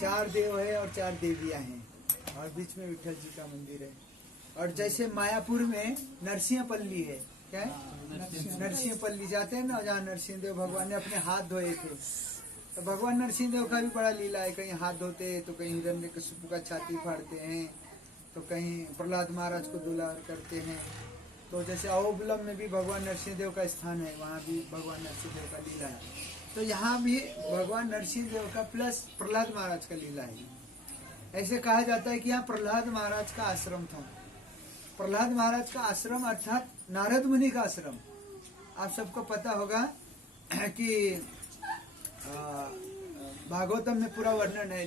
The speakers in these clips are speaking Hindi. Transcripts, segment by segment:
4 देव है और 4 देवियां हैं और बीच में विठल जी का मंदिर है। और जैसे मायापुर में नरसिंहपल्ली है, क्या है नरसिंहपल्ली जाते हैं ना, जहाँ नरसिंह देव भगवान ने अपने हाथ धोए थे, तो भगवान नरसिंह देव का भी बड़ा लीला है। कहीं हाथ धोते तो कहीं हिरण्यकशिपु का छाती फाड़ते हैं, तो कहीं प्रहलाद महाराज को दुलार करते हैं। तो जैसे अहोबलम में भी भगवान नरसिंह देव का स्थान है, वहाँ भी भगवान नरसिंह देव का लीला है। तो यहाँ भी भगवान नरसिंह देव का प्लस प्रहलाद महाराज का लीला है। ऐसे कहा जाता है कि यहाँ प्रहलाद महाराज का आश्रम था। प्रहलाद महाराज का आश्रम अर्थात नारद मुनि का आश्रम। आप सबको पता होगा कि भागवतम में पूरा वर्णन है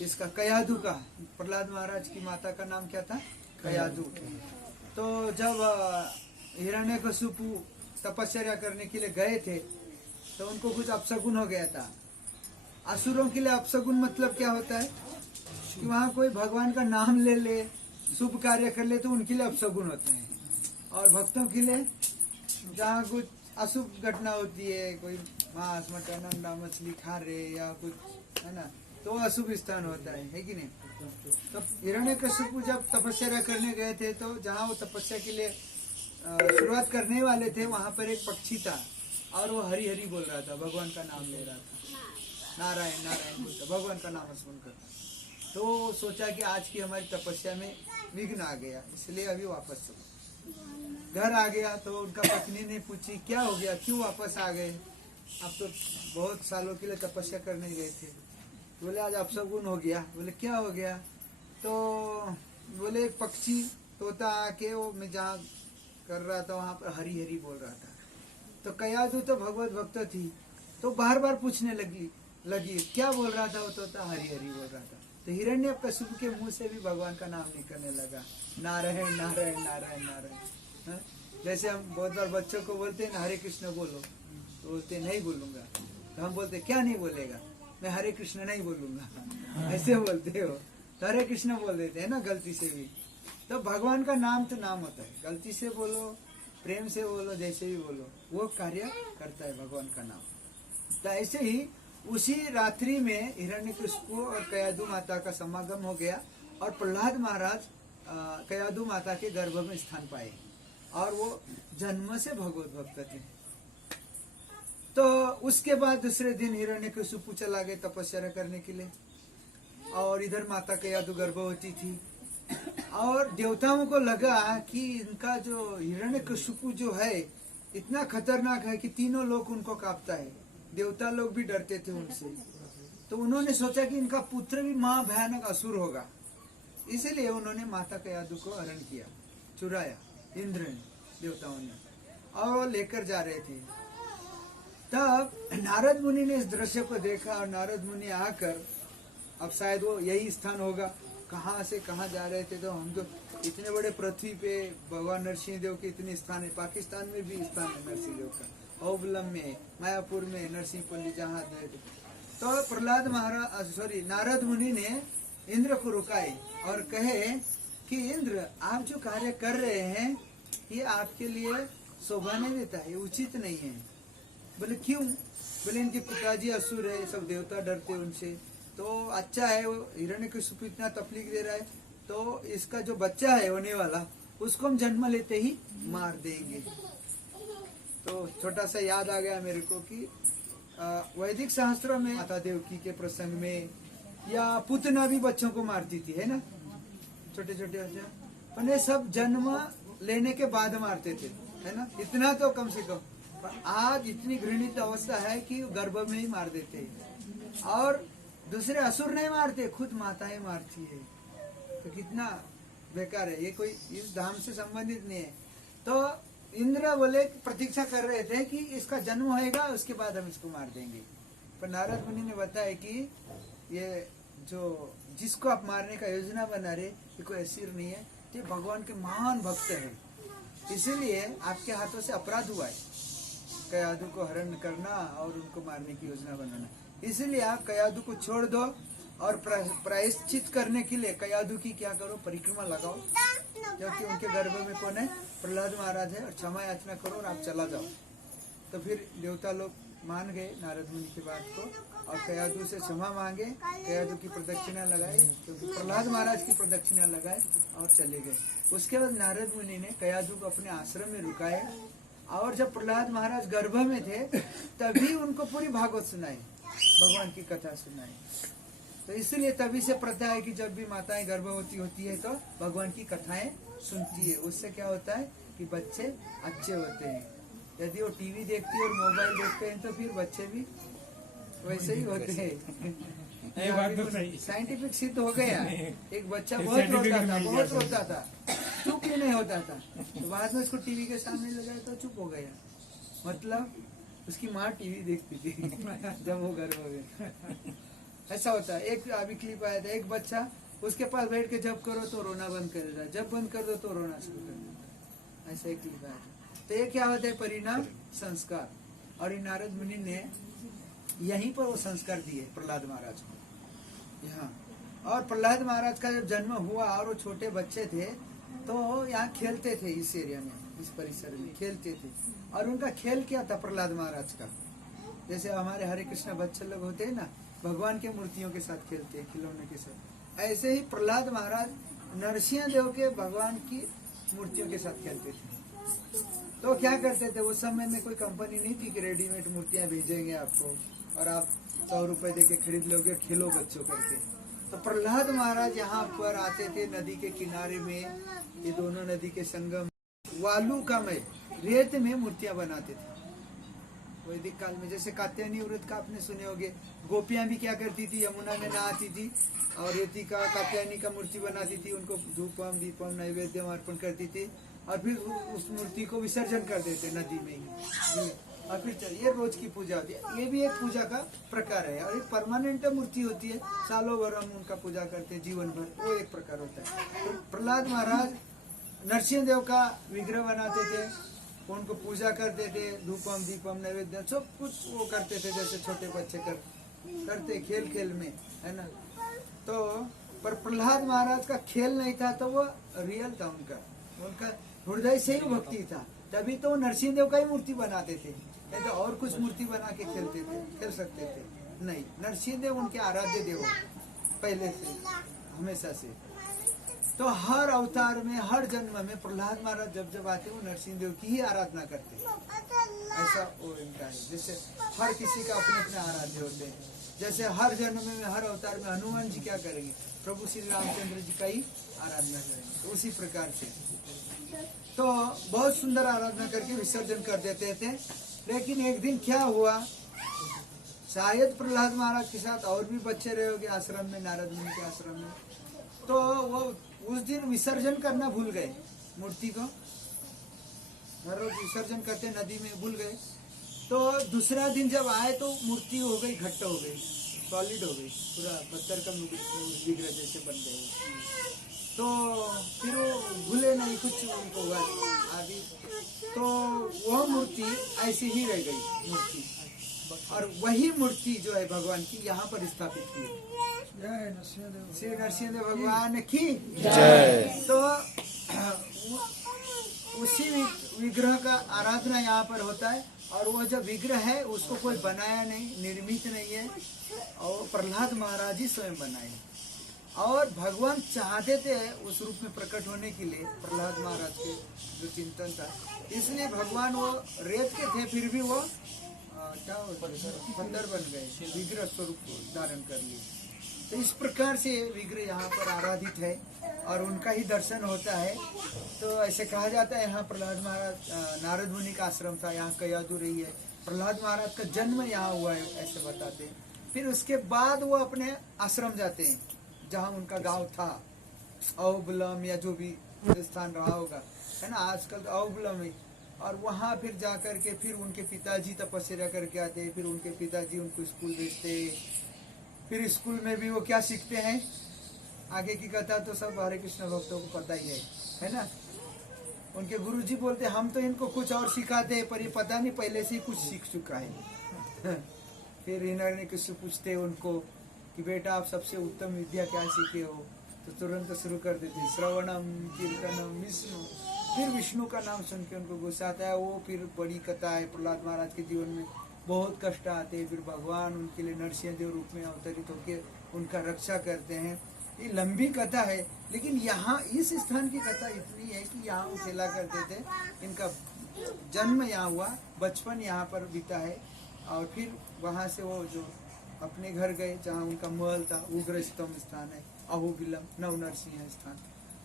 इसका कयाधु का। प्रहलाद महाराज की माता का नाम क्या था? कयाधु। तो जब हिरण्यकशिपु तपस्या करने के लिए गए थे तो उनको कुछ अपशगुन हो गया था। असुरों के लिए अपशगुन मतलब क्या होता है कि वहाँ कोई भगवान का नाम ले ले, शुभ कार्य कर ले, तो उनके लिए अपशगुन होते हैं। और भक्तों के लिए जहाँ कुछ अशुभ घटना होती है, कोई मांस मटन अंडा मछली खा रहे या कुछ है ना, तो अशुभ स्थान होता है कि नहीं। तो हिरण्यकशिपु जब तपस्या करने गए थे तो जहाँ वो तपस्या के लिए शुरुआत करने वाले थे, वहां पर एक पक्षी था और वो हरि हरि बोल रहा था, भगवान का नाम ले रहा था, नारायण नारायण बोलता, भगवान का नाम स्मरण करता। तो सोचा कि आज की हमारी तपस्या में विघ्न आ गया, इसलिए अभी वापस चलो। घर आ गया तो उनका पत्नी ने पूछी क्या हो गया, क्यों वापस आ गए? आप तो बहुत सालों के लिए तपस्या करने गए थे। बोले आज अपशगुन हो गया। बोले क्या हो गया? तो बोले पक्षी तोता आके वो मैं जहाँ कर रहा था वहां पर हरी हरी बोल रहा था। तो कयाधु तो भगवत भक्त थी, तो बार बार पूछने लगी क्या बोल रहा था वो तोता? हरी हरी बोल रहा था। तो हिरण्यकशिपु के मुंह से भी भगवान का नाम निकलने लगा, नारायण नारायण नारायण नारायण। जैसे हम बहुत बार बच्चों को बोलते हैं ना हरे कृष्ण बोलो, तो बोलते नहीं बोलूंगा। तो हम बोलते क्या नहीं बोलेगा? मैं हरे कृष्ण नहीं बोलूंगा, ऐसे बोलते हो। तो हरे कृष्ण बोल देते हैं ना गलती से भी। तो भगवान का नाम तो नाम होता है, गलती से बोलो, प्रेम से बोलो, जैसे भी बोलो, वो कार्य करता है भगवान का नाम। तो ऐसे ही उसी रात्रि में हिरण्यकशिपु और कयाधु माता का समागम हो गया और प्रहलाद महाराज कयाधु माता के गर्भ में स्थान पाए और वो जन्म से भगवत भक्त थे। तो उसके बाद दूसरे दिन हिरण्यकशिपु चला गए तपस्या करने के लिए और इधर माता कयाधु गर्भवती थी। और देवताओं को लगा कि इनका जो हिरण्यकशिपु जो है इतना खतरनाक है कि तीनों लोग उनको कांपता है, देवता लोग भी डरते थे उनसे। तो उन्होंने सोचा कि इनका पुत्र भी महा भयानक असुर होगा, इसीलिए उन्होंने माता कयाधु को हरण किया, चुराया इंद्र ने, देवताओं ने, और लेकर जा रहे थे। तब नारद मुनि ने इस दृश्य को देखा और नारद मुनि आकर, अब शायद वो यही स्थान होगा, कहाँ से कहाँ जा रहे थे। तो हम तो इतने बड़े पृथ्वी पे भगवान नरसिंह देव के इतने स्थान है, पाकिस्तान में भी स्थान है नरसिंह देव का, अहोबलम में, मायापुर में, नरसिंहपल्ली जहाँ। तो प्रहलाद नारद मुनि ने इंद्र को रुकाए और कहे कि इंद्र आप जो कार्य कर रहे हैं ये आपके लिए शोभा नहीं देता है, उचित नहीं है। बोले क्यों? बोले इनके पिताजी असुर है, सब देवता डरते उनसे, तो अच्छा है वो हिरण्यकशिपु इतना तकलीफ दे रहा है, तो इसका जो बच्चा है होने वाला उसको हम जन्म लेते ही मार देंगे। तो छोटा सा याद आ गया मेरे को कि वैदिक शास्त्रों में माता देवकी के प्रसंग में या पुतना भी बच्चों को मारती थी, है ना, छोटे छोटे बच्चे, पर ये सब जन्म लेने के बाद मारते थे, है ना, इतना तो कम से कम। पर आज इतनी घृणित अवस्था है कि गर्भ में ही मार देते हैं और दूसरे असुर नहीं मारते, खुद माताएं मारती है। तो कितना बेकार है ये, कोई इस धाम से संबंधित नहीं है। तो इंद्र बोले प्रतीक्षा कर रहे थे कि इसका जन्म होएगा उसके बाद हम इसको मार देंगे। पर नारद मुनि ने बताया कि ये जो जिसको आप मारने का योजना बना रहे ये कोई असुर नहीं है, ये भगवान के महान भक्त है, इसीलिए आपके हाथों से अपराध हुआ है कयाधु को हरण करना और उनको मारने की योजना बनाना। इसलिए आप कयाधु को छोड़ दो और प्रायश्चित करने के लिए कयाधु की क्या करो, परिक्रमा लगाओ, क्योंकि उनके गर्भ में कौन है? प्रहलाद महाराज है, और क्षमा याचना करो और आप चला जाओ। तो फिर देवता लोग मान गए नारद मुनि की बात को और कयाधु से क्षमा मांगे, कयाधु की प्रदक्षिणा लगाए, क्योंकि प्रहलाद महाराज की प्रदक्षिणा लगाए और चले गए। उसके बाद नारद मुनि ने कयाधु को अपने आश्रम में रुकाए, और जब प्रहलाद महाराज गर्भ में थे तभी उनको पूरी भागवत सुनाई, भगवान की कथा सुनाई। तो इसलिए तभी से प्रथा है कि जब भी माताएं गर्भवती होती है तो भगवान की कथाएं सुनती है। उससे क्या होता है कि बच्चे अच्छे होते हैं। यदि वो टीवी देखती है और मोबाइल देखते हैं तो फिर बच्चे भी वैसे ही होते हैं। साइंटिफिक सिद्ध हो गया। एक बच्चा बहुत रोता था, चुप ही नहीं होता था, तो बाद में उसको टीवी के सामने लगाया तो चुप हो गया। मतलब उसकी माँ टीवी देखती थी जब वो गर्भ में। ऐसा होता है। एक अभी क्लिप आया था, एक बच्चा उसके पास बैठ के जब करो तो रोना बंद कर देता, जब बंद कर दो तो रोना शुरू कर देता। ऐसा एक क्लिप आया था। तो ये क्या होता है? परिणाम संस्कार। और ये नारद मुनि ने यहीं पर वो संस्कार दिए प्रहलाद महाराज को यहाँ। और प्रहलाद महाराज का जब जन्म हुआ और वो छोटे बच्चे थे तो यहाँ खेलते थे, इस एरिया में, इस परिसर में खेलते थे। और उनका खेल क्या था प्रहलाद महाराज का? जैसे हमारे हरे कृष्ण बच्चे लोग होते हैं ना, भगवान के मूर्तियों के साथ खेलते हैं, खिलौने के साथ, ऐसे ही प्रहलाद महाराज नरसिंह देव के भगवान की मूर्तियों के साथ खेलते थे। तो क्या करते थे? उस समय में कोई कंपनी नहीं थी कि रेडीमेड मूर्तियां भेजेंगे आपको और आप 100 रुपए देके खरीद लोगे, खेलो बच्चों करके। तो प्रहलाद महाराज यहाँ पर आते थे नदी के किनारे में, ये दोनों नदी के संगम, वालुका में, रेत में मूर्तियां बनाते थे वैदिक काल में। जैसे कात्यायनी व्रत का आपने सुने होंगे, गोपियां भी क्या करती थी? यमुना में नहाती थी और रेती का कात्यायनी का मूर्ति बनाती थी, उनको धूपम दीपम नैवेद्यम अर्पण करती थी और फिर उस मूर्ति को विसर्जन कर देते नदी में ही। और फिर ये रोज की पूजा होती है। ये भी एक पूजा का प्रकार है। और एक परमानेंट मूर्ति होती है, सालों भर हम उनका पूजा करते हैं, जीवन भर, वो एक प्रकार होता है। तो प्रहलाद महाराज नरसिंह देव का विग्रह बनाते थे, उनको पूजा करते थे, धूपम दीपम नैवेद्य सब कुछ वो करते थे जैसे छोटे बच्चे करते खेल खेल में, है ना। तो पर प्रहलाद महाराज का खेल नहीं था, तो वो रियल था उनका हृदय से ही भक्ति था। तभी तो नरसिंह देव का ही मूर्ति बनाते थे, नहीं तो और कुछ मूर्ति बना के खेल सकते थे नहीं। नरसिंह देव उनके आराध्य देव पहले से, हमेशा से। तो हर अवतार में, हर जन्म में प्रहलाद महाराज जब जब आते वो नरसिंह देव की ही आराधना करते। ऐसा वो इनका है। जैसे हर किसी का अपने अपने आराध्य होते हैं। जैसे हर जन्म में, हर अवतार में हनुमान जी क्या करेंगे? प्रभु श्री रामचंद्र जी का ही आराधना करेंगे। तो उसी प्रकार से तो बहुत सुंदर आराधना करके विसर्जन कर देते थे। लेकिन एक दिन क्या हुआ, शायद प्रहलाद महाराज के साथ और भी बच्चे रहे होंगे आश्रम में, नारद मुनि के आश्रम में, तो वो उस दिन विसर्जन करना भूल गए मूर्ति को। हर रोज विसर्जन करते नदी में, भूल गए। तो दूसरा दिन जब आए तो मूर्ति हो गई, घट्ट हो गई, सॉलिड हो गई, पूरा पत्थर का विग्रह जैसे बन गए। तो फिर वो भूले नहीं, कुछ उनको हुआ आदि, तो वह मूर्ति ऐसी ही रह गई मूर्ति। और वही मूर्ति जो है भगवान की यहाँ पर स्थापित की है। श्री नरसिंह देव भगवान की जय। तो उसी विग्रह का आराधना यहाँ पर होता है। और वो जो विग्रह है उसको कोई बनाया नहीं, निर्मित नहीं है, और प्रहलाद महाराज ही स्वयं बनाए। और भगवान चाहते थे उस रूप में प्रकट होने के लिए, प्रहलाद महाराज के जो चिंतन था, इसलिए भगवान वो रेत के थे, फिर भी वो क्या पत्थर बन गए, विग्रह स्वरूप धारण कर लिए। तो इस प्रकार से विग्रह यहाँ पर आराधित है और उनका ही दर्शन होता है। तो ऐसे कहा जाता है यहाँ प्रहलाद महाराज, नारद मुनि का आश्रम था, यहाँ कयाधु रही है, प्रहलाद महाराज का जन्म यहाँ हुआ है, ऐसे बताते हैं। फिर उसके बाद वो अपने आश्रम जाते हैं जहाँ उनका गांव था, अहोबलम या जो भी स्थान रहा होगा, है ना, आजकल तो अहोबलम है। और वहाँ फिर जा करके फिर उनके पिताजी तपस्या करके आते, फिर उनके पिताजी उनको स्कूल भेजते। फिर स्कूल में भी वो क्या सीखते हैं, आगे की कथा तो सब हरे कृष्ण भक्तों को पता ही है ना। उनके गुरुजी बोलते हम तो इनको कुछ और सिखाते हैं, पर ये पता नहीं पहले से ही कुछ सीख चुका है। फिर हिरण्य किसी पूछते उनको कि बेटा आप सबसे उत्तम विद्या क्या सीखे हो, तो तुरंत शुरू कर देते श्रवणम कीर्तनम विष्णु। फिर विष्णु का नाम सुन के उनको गुस्सा आता है। वो फिर बड़ी कथा है प्रहलाद महाराज के जीवन में, बहुत कष्ट आते, फिर भगवान उनके लिए नरसिंह देव रूप में अवतरित होकर उनका रक्षा करते हैं। ये लंबी कथा है, लेकिन यहाँ इस स्थान की कथा इतनी है कि यहाँ वो खेला करते थे। इनका जन्म यहाँ हुआ, बचपन यहाँ पर बीता है, और फिर वहाँ से वो जो अपने घर गए जहाँ उनका महल था, उग्रस्तम स्थान है, अहोबिलम नव नरसिंह स्थान,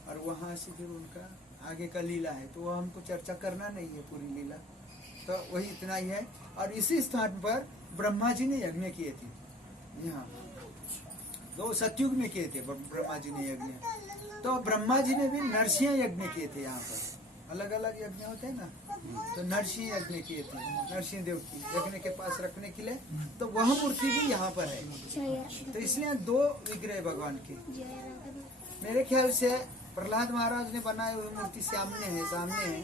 और वहाँ से फिर उनका आगे का लीला है, तो वो हमको चर्चा करना नहीं है पूरी लीला, तो वही इतना ही है। और इसी स्थान पर ब्रह्मा जी ने यज्ञ किए थे, यहाँ तो सतयुग में किए थे ब्रह्मा जी ने यज्ञ। तो ब्रह्मा जी ने भी नरसिंह यज्ञ किए थे, यहाँ पर अलग अलग यज्ञ होते हैं ना, तो नरसिंह यज्ञ किए थे, नरसिंह देव की यज्ञ के पास रखने के लिए, तो वह मूर्ति भी यहाँ पर है। तो इसलिए 2 विग्रह भगवान के, मेरे ख्याल से प्रहलाद महाराज ने बनाई हुई मूर्ति सामने है,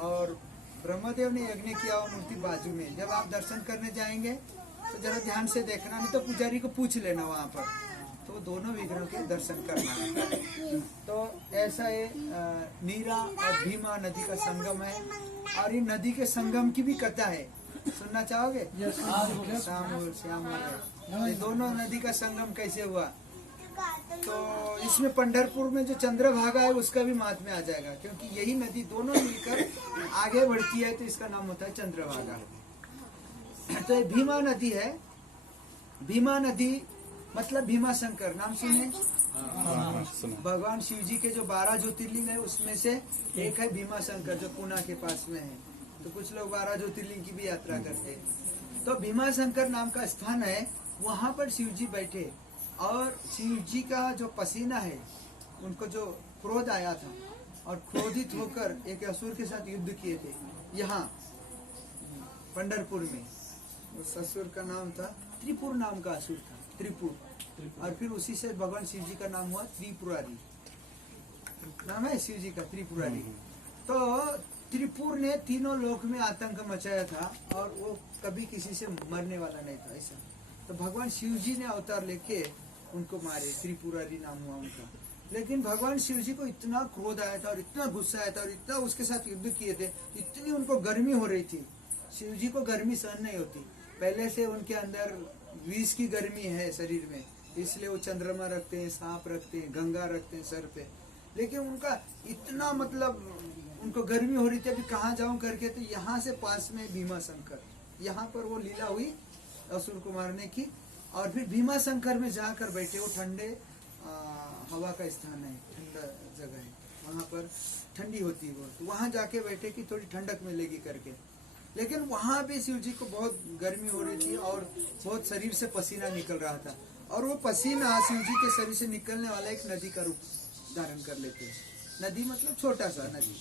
और ब्रह्मदेव ने यज्ञ किया हुआ मूर्ति बाजू में। जब आप दर्शन करने जाएंगे तो जरा ध्यान से देखना, नहीं तो पुजारी को पूछ लेना वहाँ पर, तो दोनों विग्रहों के दर्शन करना है। तो ऐसा ये नीरा और भीमा नदी का संगम है, और ये नदी के संगम की भी कथा है, सुनना चाहोगे? श्याम ये दोनों नदी का संगम कैसे हुआ, तो इसमें पंढरपुर में जो चंद्रभागा है उसका भी महात्म्य आ जाएगा, क्योंकि यही नदी दोनों मिलकर आगे बढ़ती है, तो इसका नाम होता है चंद्रभागा। तो ये भीमा नदी है, भीमा नदी मतलब भीमा शंकर, नाम सुने? भगवान शिव जी के जो 12 ज्योतिर्लिंग है उसमें से एक है भीमा शंकर, जो पूना के पास में है। तो कुछ लोग 12 ज्योतिर्लिंग की भी यात्रा करते हैं। तो भीमा शंकर नाम का स्थान है, वहां पर शिव जी बैठे, और शिव जी का जो पसीना है, उनको जो क्रोध आया था, और क्रोधित होकर एक असुर के साथ युद्ध किए थे यहाँ पंढरपुर में। उस असुर का नाम था त्रिपुर, नाम का असुर था त्रिपुर, और फिर उसी से भगवान शिव जी का नाम हुआ त्रिपुरारी, नाम है शिव जी का त्रिपुरारी। तो त्रिपुर ने तीनों लोक में आतंक मचाया था, और वो कभी किसी से मरने वाला नहीं था ऐसा। तो भगवान शिव जी ने अवतार लेके उनको मारे, त्रिपुरारी नाम हुआ उनका। लेकिन भगवान शिव जी को इतना क्रोध आया था, और इतना गुस्सा आया था, और इतना उसके साथ युद्ध किए थे, इतनी उनको गर्मी हो रही थी। शिव जी को गर्मी सहन नहीं होती, पहले से उनके अंदर विष की गर्मी है शरीर में, इसलिए वो चंद्रमा रखते हैं, सांप रखते हैं, गंगा रखते हैं सर पे। लेकिन उनका इतना मतलब उनको गर्मी हो रही थी, अभी कहाँ जाऊं करके, तो यहाँ से पास में भीमा शंकर, यहाँ पर वो लीला हुई असुर को मारने की। और फिर भीमा शंकर में जाकर बैठे, वो ठंडे हवा का स्थान है, ठंडा जगह है, वहाँ पर ठंडी होती है वो, तो वहाँ जाके बैठे कि थोड़ी ठंडक मिलेगी करके। लेकिन वहाँ भी शिव जी को बहुत गर्मी हो रही थी, और बहुत शरीर से पसीना निकल रहा था, और वो पसीना शिव जी के शरीर से निकलने वाला एक नदी का रूप धारण कर लेते हैं। नदी मतलब छोटा सा नदी,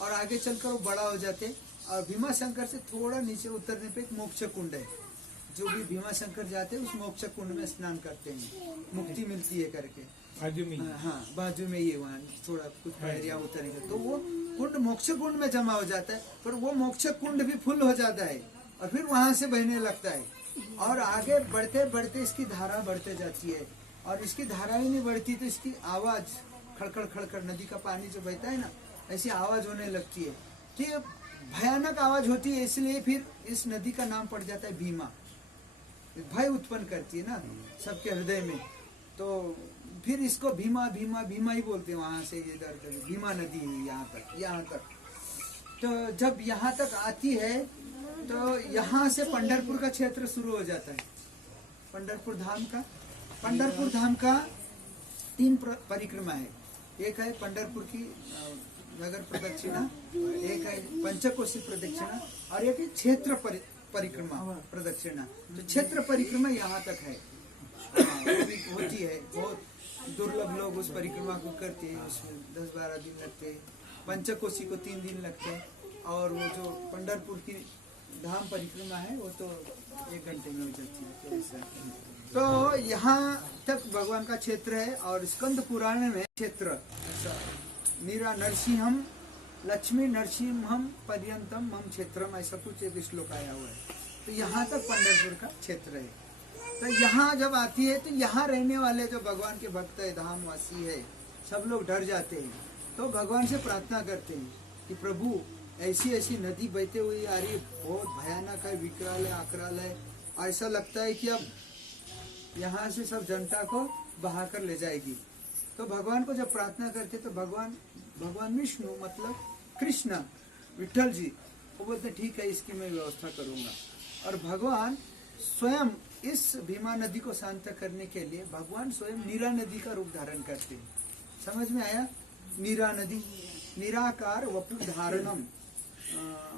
और आगे चलकर वो बड़ा हो जाते। और भीमा शंकर से थोड़ा नीचे उतरने पे एक मोक्ष कुंड है, जो भी भीमा शंकर जाते हैं उस मोक्ष कुंड में स्नान करते हैं, मुक्ति मिलती है करके, बाजू में। हाँ, बाजू में ये वहाँ थोड़ा कुछ पैरिया उतरेंगे तो वो कुंड मोक्ष कुंड में जमा हो जाता है, पर वो मोक्ष कुंड भी फुल हो जाता है, और फिर वहां से बहने लगता है, और आगे बढ़ते बढ़ते इसकी धारा बढ़ते जाती है, और इसकी धारा ही नहीं बढ़ती तो इसकी आवाज खड़खड़ खड़खड़, नदी का पानी जो बहता है ना, ऐसी आवाज होने लगती है। तो ये भयानक आवाज होती है, इसलिए फिर इस नदी का नाम पड़ जाता है भीमा, भय उत्पन्न करती है ना सबके हृदय में, तो फिर इसको भीमा भीमा भीमा ही बोलते हैं। वहां से इधर भीमा नदी है यहाँ तक। तो जब यहाँ तक आती है तो यहाँ से पंढरपुर का क्षेत्र शुरू हो जाता है। पंढरपुर धाम का 3 परिक्रमा है। एक है पंढरपुर की नगर प्रदक्षिणा, एक है पंचकोशी प्रदक्षिणा, और एक है क्षेत्र परिक्रमा प्रदक्षिणा। तो क्षेत्र परिक्रमा यहाँ तक है, होती है। बहुत दुर्लभ लोग उस परिक्रमा को करते हैं, उसमें 10-12 दिन लगते हैं। पंचकोशी को 3 दिन लगते हैं, और वो जो पंढरपुर की धाम परिक्रमा है वो तो 1 घंटे में हो जाती है। तो यहाँ तक भगवान का क्षेत्र है। और स्कंद पुराण में क्षेत्र मीरा नरसिंहम लक्ष्मी नरसिंहम पर्यंतम मम क्षेत्रम, ऐसा कुछ एक श्लोक आया हुआ है। तो यहाँ तक पंढरपुर का क्षेत्र है। तो यहाँ जब आती है तो यहाँ रहने वाले जो भगवान के भक्त है, धामवासी है, सब लोग डर जाते हैं। तो भगवान से प्रार्थना करते हैं कि प्रभु ऐसी ऐसी नदी बहते हुई आ रही है, बहुत भयानक है, विकराल है, आकराल है। ऐसा लगता है कि अब यहाँ से सब जनता को बहा कर ले जाएगी। तो भगवान को जब प्रार्थना करते तो भगवान विष्णु मतलब कृष्ण विठल जी वो बोलते ठीक है, इसकी मैं व्यवस्था करूंगा। और भगवान स्वयं इस भीमा नदी को शांत करने के लिए भगवान स्वयं नीरा नदी का रूप धारण करते हैं। समझ में आया? नीरा नदी, निराकार वपु धारणम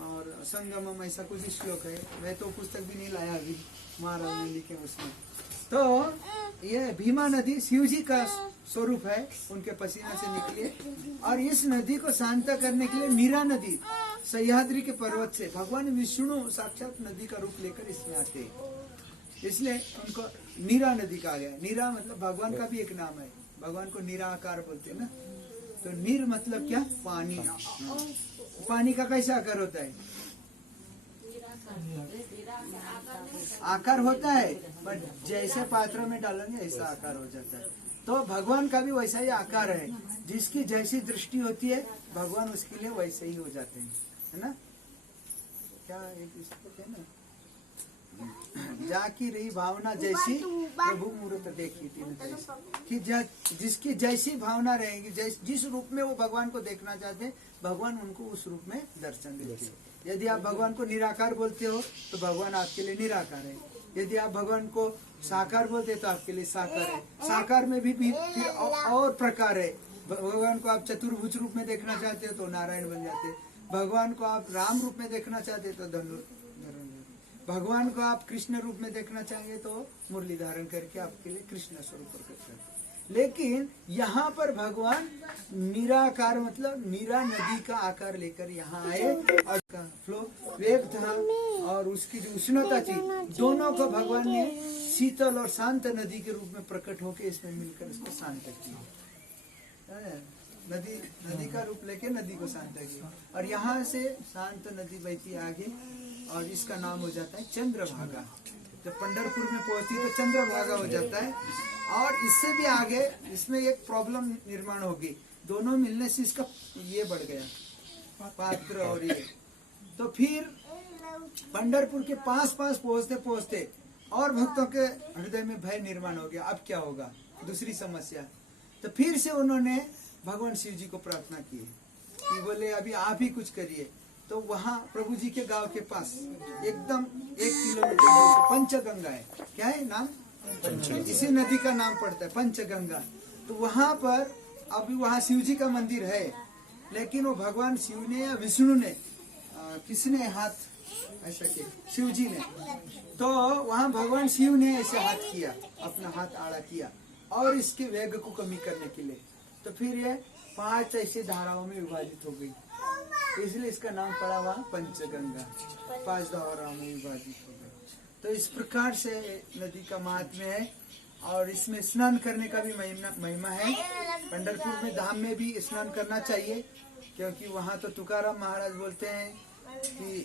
और संगमम, ऐसा कुछ श्लोक है। मैं तो पुस्तक भी नहीं लाया अभी, महाराज ने लिखे उसमें। तो ये भीमा नदी शिव जी का स्वरूप है, उनके पसीना से निकले। और इस नदी को शांत करने के लिए नीरा नदी सह्याद्री के पर्वत से भगवान विष्णु साक्षात नदी का रूप लेकर इसमें आते हैं, इसलिए उनको नीरा नदी कहा गया। नीरा मतलब भगवान का भी एक नाम है, भगवान को निराकार बोलते हैं ना। तो नीर मतलब क्या? पानी। पानी का कैसा आकार होता है? आकार होता है, पर जैसे पात्र में डालेंगे ऐसा आकार हो जाता है। तो भगवान का भी वैसा ही आकार है, जिसकी जैसी दृष्टि होती है भगवान उसके लिए वैसे ही हो जाते हैं, है ना? क्या एक पुस्तक है ना, जाकी रही भावना जैसी प्रभु मूर्त देखी थी, कि जिसकी जैसी भावना रहेगी, जिस रूप में वो भगवान को देखना चाहते हैं भगवान उनको उस रूप में दर्शन देते हैं। यदि आप भगवान को निराकार बोलते हो तो भगवान आपके लिए निराकार है। यदि आप भगवान को साकार बोलते हैं तो आपके लिए साकार है। साकार में भी फिर और प्रकार है। भगवान को आप चतुर्भुज रूप में देखना चाहते हो तो नारायण बन जाते हैं। भगवान को आप राम रूप में देखना चाहते तो भगवान को आप कृष्ण रूप में देखना चाहेंगे तो मुरली धारण करके आपके लिए कृष्ण स्वरूप प्रकट करते हैं। लेकिन यहाँ पर भगवान निराकार मतलब नीरा नदी का आकार लेकर यहाँ आए और का फ्लो वेग था और उसकी जो उष्णता थी, दोनों को भगवान ने शीतल और शांत नदी के रूप में प्रकट होकर इसमें मिलकर इसको शांत किया। नदी का रूप लेके नदी को शांत किया और यहाँ से शांत नदी बहती आगे और इसका नाम हो जाता है चंद्रभागा। जब पंढरपुर में पहुंचती है तो चंद्रभागा हो जाता है। और इससे भी आगे इसमें एक प्रॉब्लम निर्माण होगी, दोनों मिलने से इसका ये बढ़ गया पात्र और ये। तो फिर पंढरपुर के पास पहुंचते पहुंचते और भक्तों के हृदय में भय निर्माण हो गया। अब क्या होगा? दूसरी समस्या। तो फिर से उन्होंने भगवान शिव जी को प्रार्थना की कि बोले अभी आप ही कुछ करिए। तो वहाँ प्रभु जी के गांव के पास एकदम 1 किलोमीटर दूर से पंचगंगा है। क्या है नाम? इसी नदी का नाम पड़ता है पंचगंगा। तो वहाँ पर अभी वहाँ शिव जी का मंदिर है, लेकिन वो भगवान शिव ने या विष्णु ने किसने हाथ ऐसा किया? शिव जी ने। तो वहाँ भगवान शिव ने ऐसे हाथ किया, अपना हाथ आड़ा किया और इसके वेग को कमी करने के लिए। तो फिर ये 5 ऐसे धाराओं में विभाजित हो गई, इसलिए इसका नाम पड़ा वहाँ पंचगंगा। 5 धाराओं में विभाजित हो गई। तो इस प्रकार से नदी का महात्म्य है और इसमें स्नान करने का भी महिमा है। पंढरपुर में धाम में भी स्नान करना चाहिए, क्योंकि वहाँ तो तुकाराम महाराज बोलते हैं कि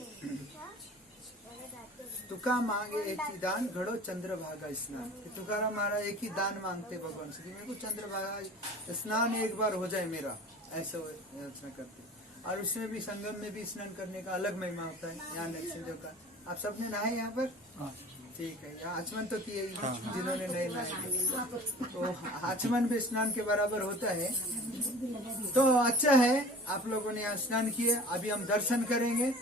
तुका मांगे एक ही दान घड़ो चंद्रभागा स्नान। तुकाराम महाराज एक ही दान मांगते भगवान से, मेरे को चंद्रभागा स्नान एक बार हो जाए मेरा, ऐसा याचना करते। और उसमें भी संगम में भी स्नान करने का अलग महिमा होता है। यहाँ नरसिंह का आप सबने नहाए यहाँ पर? ठीक है। यहाँ आचमन तो किए जिन्होंने नहीं नहाए, तो आचमन भी स्नान के बराबर होता है। तो अच्छा है आप लोगों ने यहाँ स्नान किए। अभी हम दर्शन करेंगे।